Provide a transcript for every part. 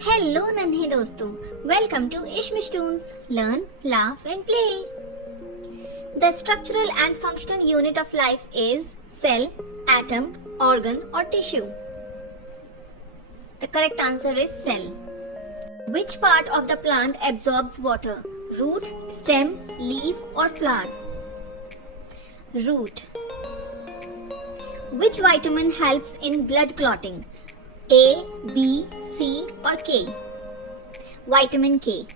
Hello नन्हे दोस्तों, welcome to Ishmish Toons, learn, laugh and play. The structural and functional unit of life is cell, atom, organ or tissue. The correct answer is cell. Which part of the plant absorbs water? Root, stem, leaf or flower? Root. Which vitamin helps in blood clotting? A, B, C or K? Vitamin K.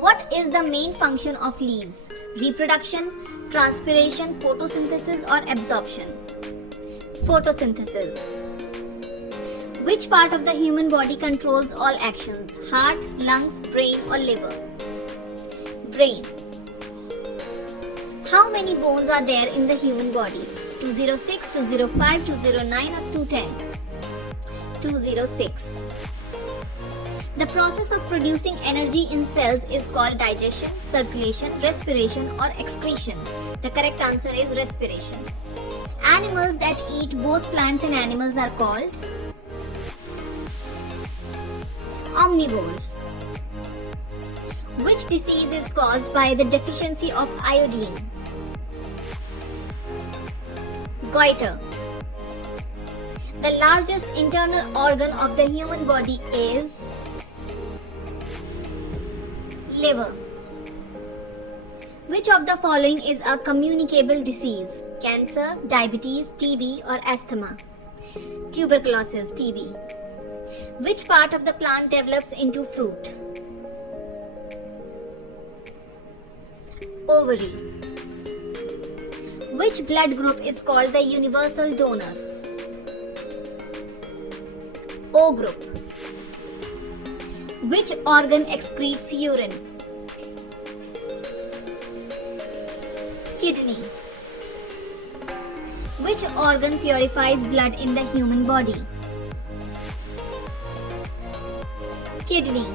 What is the main function of leaves? Reproduction, transpiration, photosynthesis or absorption? Photosynthesis. Which part of the human body controls all actions? Heart, lungs, brain or liver? Brain. How many bones are there in the human body? 206, 205, 209 or 210? 206. The process of producing energy in cells is called digestion, circulation, respiration or excretion. The correct answer is respiration. Animals that eat both plants and animals are called omnivores. Which disease is caused by the deficiency of iodine? Goiter. The largest internal organ of the human body is liver. Which of the following is a communicable disease? Cancer, diabetes, TB or asthma? Tuberculosis, TB. Which part of the plant develops into fruit? Ovary. Which blood group is called the universal donor? O group. Which organ excretes urine? Kidney. Which organ purifies blood in the human body? Kidney.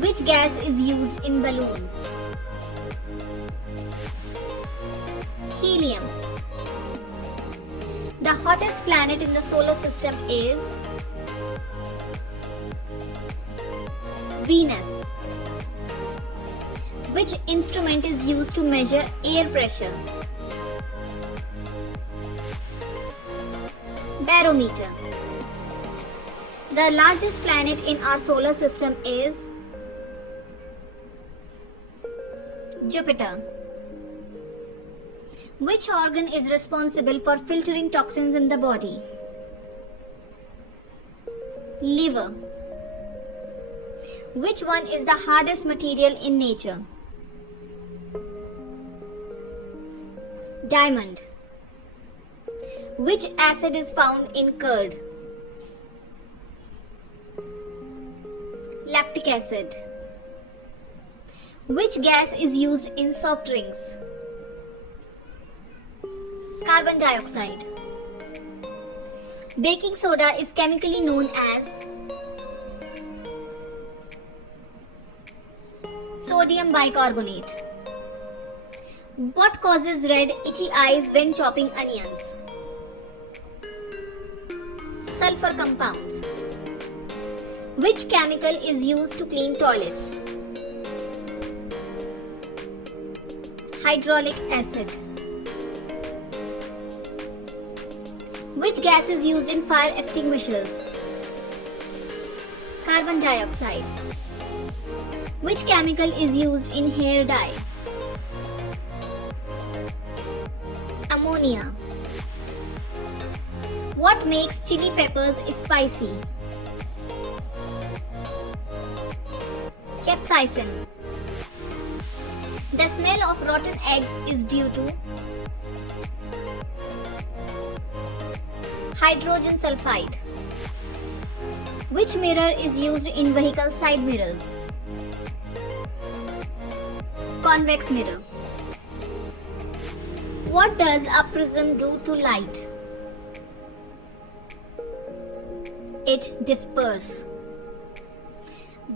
Which gas is used in balloons? Helium. The hottest planet in the solar system is Venus. Which instrument is used to measure air pressure? Barometer. The largest planet in our solar system is Jupiter. Which organ is responsible for filtering toxins in the body? Liver. Which one is the hardest material in nature? Diamond. Which acid is found in curd? Lactic acid. Which gas is used in soft drinks? Carbon dioxide. Baking soda is chemically known as sodium bicarbonate. What causes red, itchy eyes when chopping onions? Sulfur compounds. Which chemical is used to clean toilets? Hydraulic acid. Which gas is used in fire extinguishers? Carbon dioxide. Which chemical is used in hair dye? Ammonia. What makes chili peppers spicy? Capsaicin. The smell of rotten eggs is due to hydrogen sulfide. Which mirror is used in vehicle side mirrors? Convex mirror. What does a prism do to light? It disperses.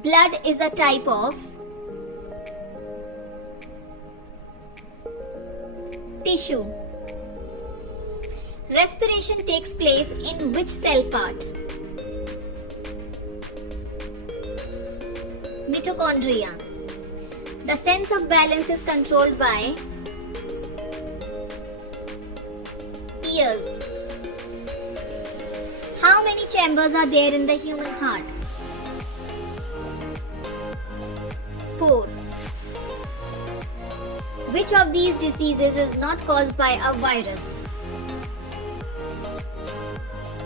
Blood is a type of tissue. Respiration takes place in which cell part? Mitochondria. The sense of balance is controlled by ears. How many chambers are there in the human heart? 4. Which of these diseases is not caused by a virus?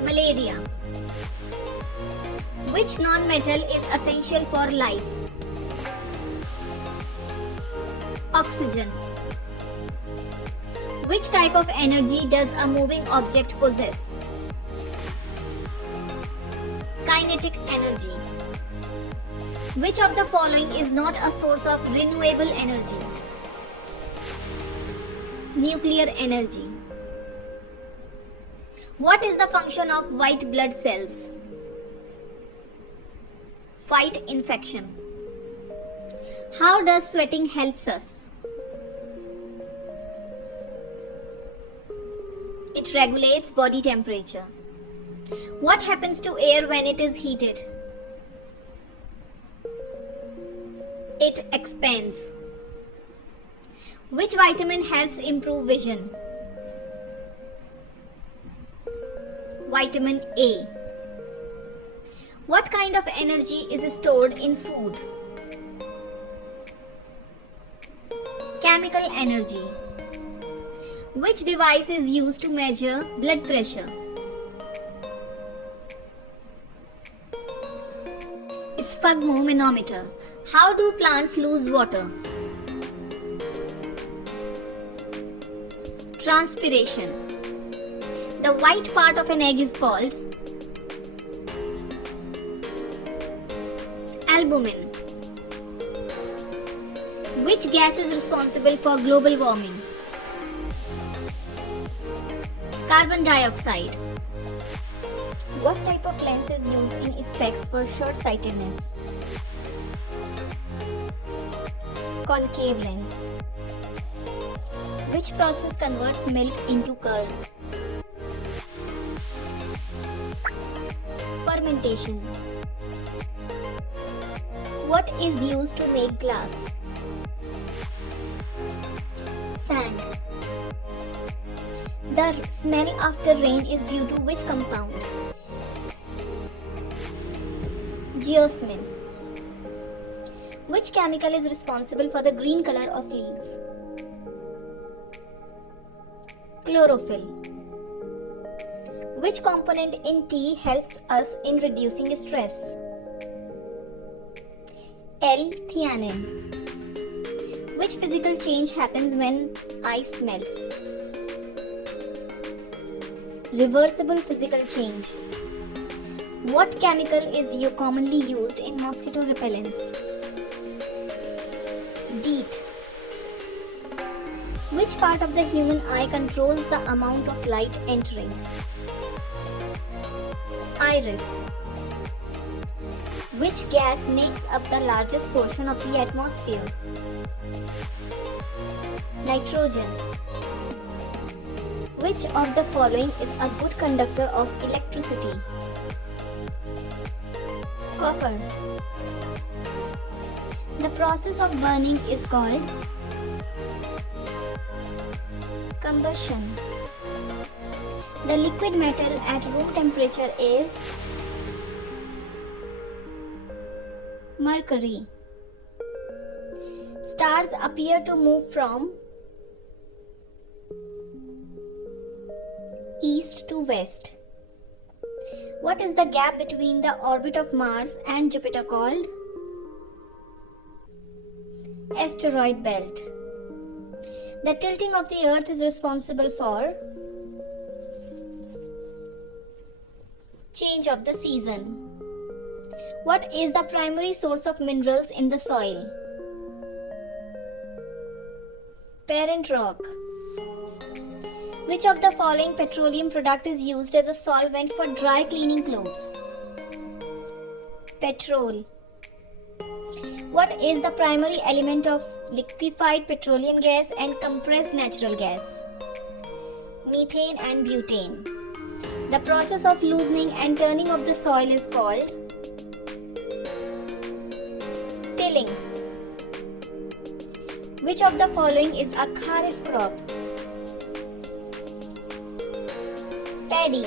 Malaria. Which non-metal is essential for life? Oxygen. Which type of energy does a moving object possess? Kinetic energy. Which of the following is not a source of renewable energy? Nuclear energy. What is the function of white blood cells? Fight infection. How does sweating helps us? It regulates body temperature. What happens to air when it is heated? It expands. Which vitamin helps improve vision? Vitamin A. What kind of energy is stored in food? Chemical energy. Which device is used to measure blood pressure? Sphygmomanometer. How do plants lose water? Transpiration. The white part of an egg is called albumin. Which gas is responsible for global warming? Carbon dioxide. What type of lens is used in specs for short-sightedness? Concave lens. Which process converts milk into curd? Fermentation. What is used to make glass? Sand. The smell after rain is due to which compound? Geosmin. Which chemical is responsible for the green color of leaves? Chlorophyll. Which component in tea helps us in reducing stress? L-theanine. Which physical change happens when ice melts? Reversible physical change. What chemical is commonly used in mosquito repellents? DEET. Which part of the human eye controls the amount of light entering? Iris. Which gas makes up the largest portion of the atmosphere? Nitrogen. Which of the following is a good conductor of electricity? Copper. The process of burning is called combustion. The liquid metal at room temperature is mercury. Stars appear to move from east to west. What is the gap between the orbit of Mars and Jupiter called? Asteroid belt. The tilting of the earth is responsible for change of the season. What is the primary source of minerals in the soil? Parent rock. Which of the following petroleum product is used as a solvent for dry cleaning clothes? Petrol. What is the primary element of liquefied petroleum gas and compressed natural gas? Methane and butane. The process of loosening and turning of the soil is called tilling. Which of the following is a kharif crop? Paddy.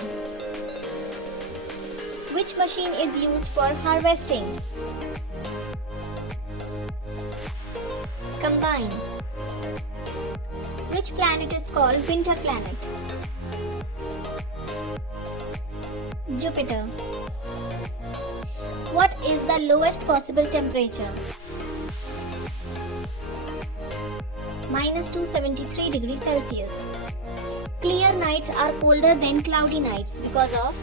Which machine is used for harvesting? Combine. Which planet is called winter planet? Jupiter. What is the lowest possible temperature? -273 degrees Celsius. Clear nights are colder than cloudy nights because of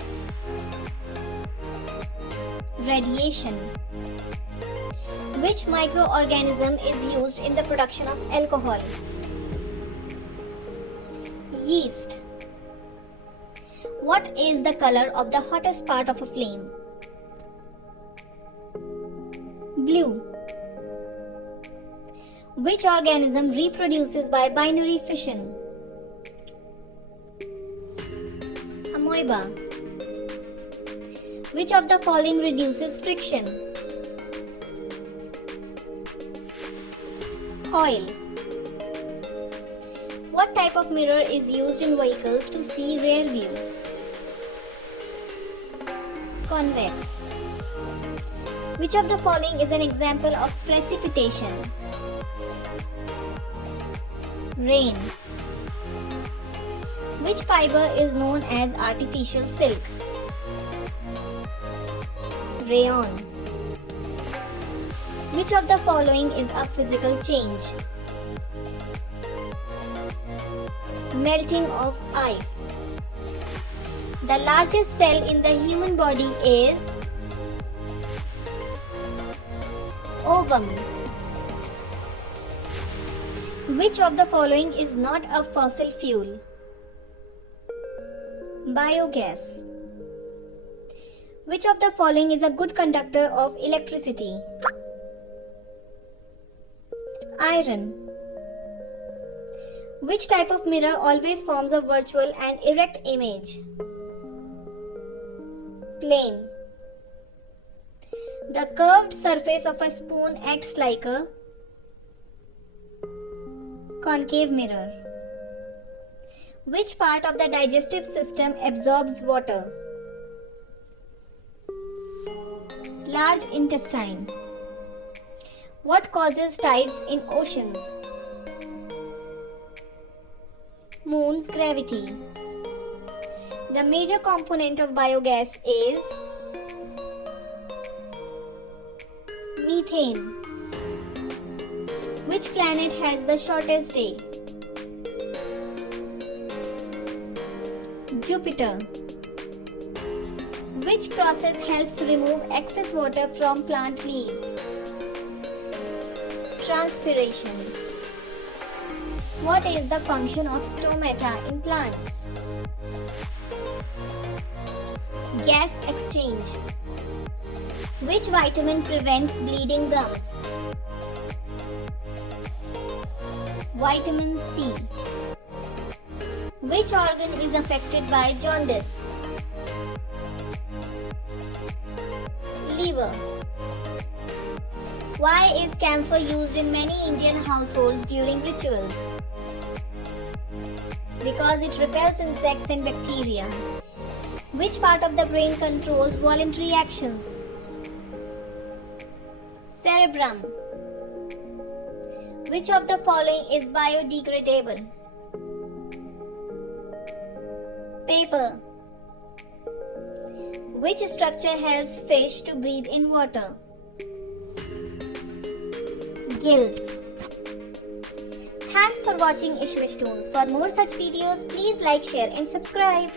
radiation. Which microorganism is used in the production of alcohol? Yeast. What is the color of the hottest part of a flame? Blue. Which organism reproduces by binary fission? Amoeba. Which of the following reduces friction? Oil. What type of mirror is used in vehicles to see rear view? Convex. Which of the following is an example of precipitation? Rain. Which fiber is known as artificial silk? Rayon. Which of the following is a physical change? Melting of ice. The largest cell in the human body is ovum. Which of the following is not a fossil fuel? Biogas. Which of the following is a good conductor of electricity? Iron. Which type of mirror always forms a virtual and erect image? Plane. The curved surface of a spoon acts like a concave mirror. Which part of the digestive system absorbs water? Large intestine. What causes tides in oceans? Moon's gravity. The major component of biogas is methane. Which planet has the shortest day? Jupiter. Which process helps remove excess water from plant leaves? Transpiration. What is the function of stomata in plants? Gas exchange. Which vitamin prevents bleeding gums? Vitamin C. Which organ is affected by jaundice? Liver. Why is camphor used in many Indian households during rituals? Because it repels insects and bacteria. Which part of the brain controls voluntary actions? Cerebrum. Which of the following is biodegradable? Paper. Which structure helps fish to breathe in water? Gills. Thanks for watching Ishmishtoons. For more such videos, please like, share and subscribe.